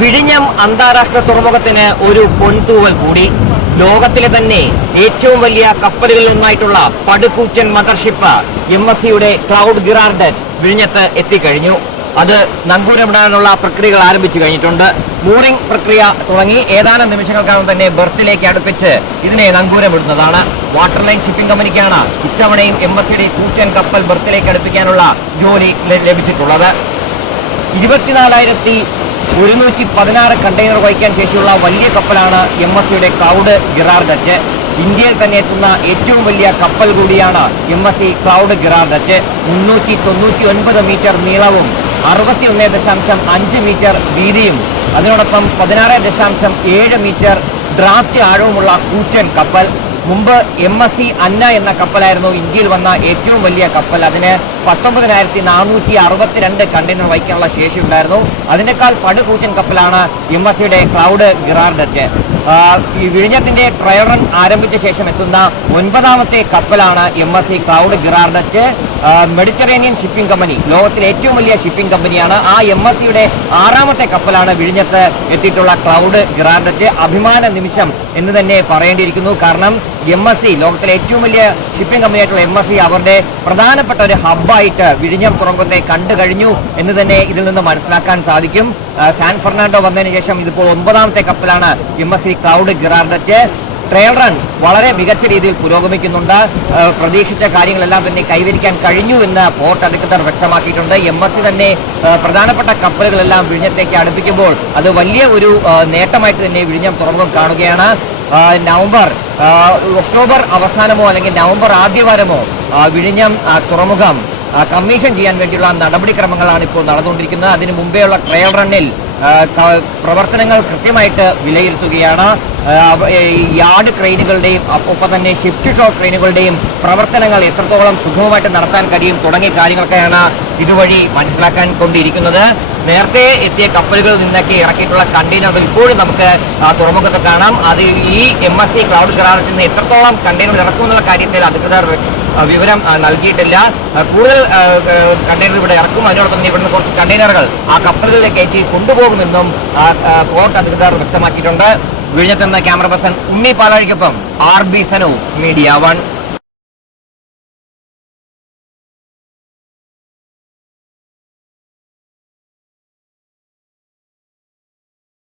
വിഴിഞ്ഞം അന്താരാഷ്ട്ര തുറമുഖത്തിന് ഒരു പൊൻതൂവൽ കൂടി. ലോകത്തിലെ തന്നെ ഏറ്റവും വലിയ കപ്പലുകളിൽ ഒന്നായിട്ടുള്ള പടുകൂറ്റൻ മദർഷിപ്പ് MSCയുടെ ക്ലൗഡ് ഗിറാർഡറ്റ് വിഴിഞ്ഞത്ത് എത്തിക്കഴിഞ്ഞു. അത് നങ്കൂരമിടാനുള്ള പ്രക്രിയകൾ ആരംഭിച്ചു കഴിഞ്ഞിട്ടുണ്ട്. മൂറിംഗ് പ്രക്രിയ തുടങ്ങി ഏതാനും നിമിഷങ്ങൾക്കകം തന്നെ ബെർത്തിലേക്ക് അടുപ്പിച്ച് ഇതിനെ നങ്കൂരമിടുന്നതാണ്. വാട്ടർ ലൈൻ ഷിപ്പിംഗ് കമ്പനിക്കാണ് ഇത്തവണയും MSCയുടെ കൂറ്റൻ കപ്പൽ ബെർത്തിലേക്ക് അടുപ്പിക്കാനുള്ള ജോലി ലഭിച്ചിട്ടുള്ളത്. 24,116 കണ്ടെയ്നർ വഹിക്കാൻ ശേഷിയുള്ള വലിയ കപ്പലാണ് MSCയുടെ ക്ലൗഡ് ഗിറാർഡറ്റ്. ഇന്ത്യയിൽ തന്നെ എത്തുന്ന ഏറ്റവും വലിയ കപ്പൽ കൂടിയാണ് MSC ക്ലൗഡ് ഗിറാർഡറ്റ്. 399 മീറ്റർ നീളവും 61.5 മീറ്റർ വീതിയും അതിനോടൊപ്പം 16.7 മീറ്റർ ഡ്രാഫ്റ്റ് ആഴവുമുള്ള കൂറ്റൻ കപ്പൽ. മുമ്പ് MSC അന്ന എന്ന കപ്പലായിരുന്നു ഇന്ത്യയിൽ വന്ന ഏറ്റവും വലിയ കപ്പൽ. അതിന് 19,462 കണ്ടെയ്നർ വഹിക്കാനുള്ള ശേഷി ഉണ്ടായിരുന്നു. അതിനേക്കാൾ പടുകൂറ്റൻ കപ്പലാണ് MSCയുടെ ക്ലൗഡ് ഗിറാർഡറ്റ്. ഈ വിഴിഞ്ഞത്തിന്റെ ട്രയൽ റൺ ആരംഭിച്ച ശേഷം എത്തുന്ന 9ാമത്തെ കപ്പലാണ് MSC cloud Girardet. Mediterranean shipping company ലോകത്തിലെ ഏറ്റവും വലിയ ഷിപ്പിംഗ് കമ്പനിയാണ്. ആ MSCയുടെ 6ാമത്തെ കപ്പലാണ് വിഴിഞ്ഞത്ത് എത്തിയിട്ടുള്ള ക്ലൗഡ് ഗിറാർഡറ്റ്. അഭിമാന നിമിഷം എന്ന് തന്നെ പറയേണ്ടിയിരിക്കുന്നു. കാരണം MSC ലോകത്തിലെ ഏറ്റവും വലിയ ഷിപ്പിംഗ് കമ്പനിയായിട്ടുള്ള MSC അവരുടെ പ്രധാനപ്പെട്ട ഒരു ഹബ്ബായിട്ട് വിഴിഞ്ഞം തുറമുഖത്തെ കണ്ടു കഴിഞ്ഞു എന്ന് തന്നെ ഇതിൽ നിന്ന് മനസ്സിലാക്കാൻ സാധിക്കും. സാൻ ഫെർണാണ്ടോ വന്നതിന് ശേഷം ഇതിപ്പോൾ 9ാമത്തെ കപ്പലാണ് MSC ക്ലൗഡ് ഗിറാർഡറ്റ്. ട്രയൽ റൺ വളരെ മികച്ച രീതിയിൽ പുരോഗമിക്കുന്നുണ്ട്. പ്രതീക്ഷിച്ച കാര്യങ്ങളെല്ലാം തന്നെ കൈവരിക്കാൻ കഴിഞ്ഞു എന്ന് പോർട്ട് അധികൃതർ വ്യക്തമാക്കിയിട്ടുണ്ട്. MSC തന്നെ പ്രധാനപ്പെട്ട കപ്പലുകളെല്ലാം വിഴിഞ്ഞത്തേക്ക് അടുപ്പിക്കുമ്പോൾ അത് വലിയ ഒരു നേട്ടമായിട്ട് തന്നെ വിഴിഞ്ഞം തുറമുഖം കാണുകയാണ്. ഒക്ടോബർ അവസാനമോ അല്ലെങ്കിൽ നവംബർ ആദ്യവാരമോ വിഴിഞ്ഞം തുറമുഖം കമ്മീഷൻ ചെയ്യാൻ വേണ്ടിയുള്ള നടപടിക്രമങ്ങളാണ് ഇപ്പോൾ നടന്നുകൊണ്ടിരിക്കുന്നത്. അതിന് മുമ്പേയുള്ള ട്രയൽ റണ്ണിൽ പ്രവർത്തനങ്ങൾ കൃത്യമായിട്ട് വിലയിരുത്തുകയാണ്. യാർഡ് ക്രെയിനുകളുടെയും ഒപ്പം തന്നെ ഷിഫ്റ്റ് ഷോട്ട് ക്രെയിനുകളുടെയും പ്രവർത്തനങ്ങൾ എത്രത്തോളം സുഗമമായിട്ട് നടത്താൻ കഴിയും തുടങ്ങിയ കാര്യങ്ങളൊക്കെയാണ് ഇതുവഴി മനസ്സിലാക്കാൻ കൊണ്ടിരിക്കുന്നത്. നേരത്തെ എത്തിയ കപ്പലുകളിൽ നിന്നൊക്കെ ഇറക്കിയിട്ടുള്ള കണ്ടെയ്നറുകൾ ഇപ്പോഴും നമുക്ക് തുറമുഖത്ത് കാണാം. അത് ഈ MSC ക്ലൗഡ് ഗിറാർഡറ്റിൽ നിന്ന് എത്രത്തോളം കണ്ടെയ്നർ ഇറക്കുമെന്നുള്ള കാര്യത്തിൽ അധികൃതർ വിവരം നൽകിയിട്ടില്ല. കൂടുതൽ കണ്ടെയ്നർ ഇവിടെ ഇറക്കും. അതിനോടൊപ്പം തന്നെ ഇവിടുന്ന് കുറച്ച് കണ്ടെയ്നറുകൾ ആ കപ്പലുകളിലേക്ക് കയറ്റി കൊണ്ടുപോകുമെന്നും പോർട്ട് അധികൃതർ വ്യക്തമാക്കിയിട്ടുണ്ട്. വിഴിഞ്ഞത്ത് നിന്ന് ക്യാമറ പേഴ്സൺ ഉണ്ണി പാലാഴിക്കൊപ്പം RB സനു, മീഡിയ 1.